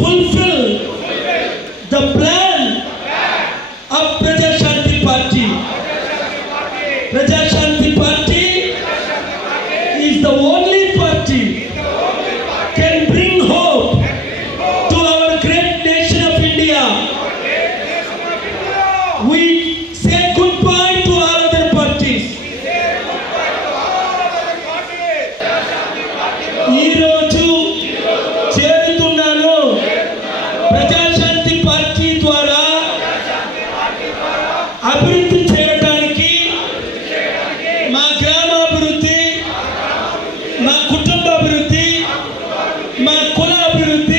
fulfill the plan of Praja Shanti Party. Praja Shanti Party is the only party can bring hope to our great nation of India. We say goodbye to all other parties. ఈ రోజు చేరుతున్నాను Praja Shanti party ద్వారా అభివృద్ధి చేయడానికి, మా గ్రామాభివృద్ధి, మా కుటుంబ అభివృద్ధి, మా కుల అభివృద్ధి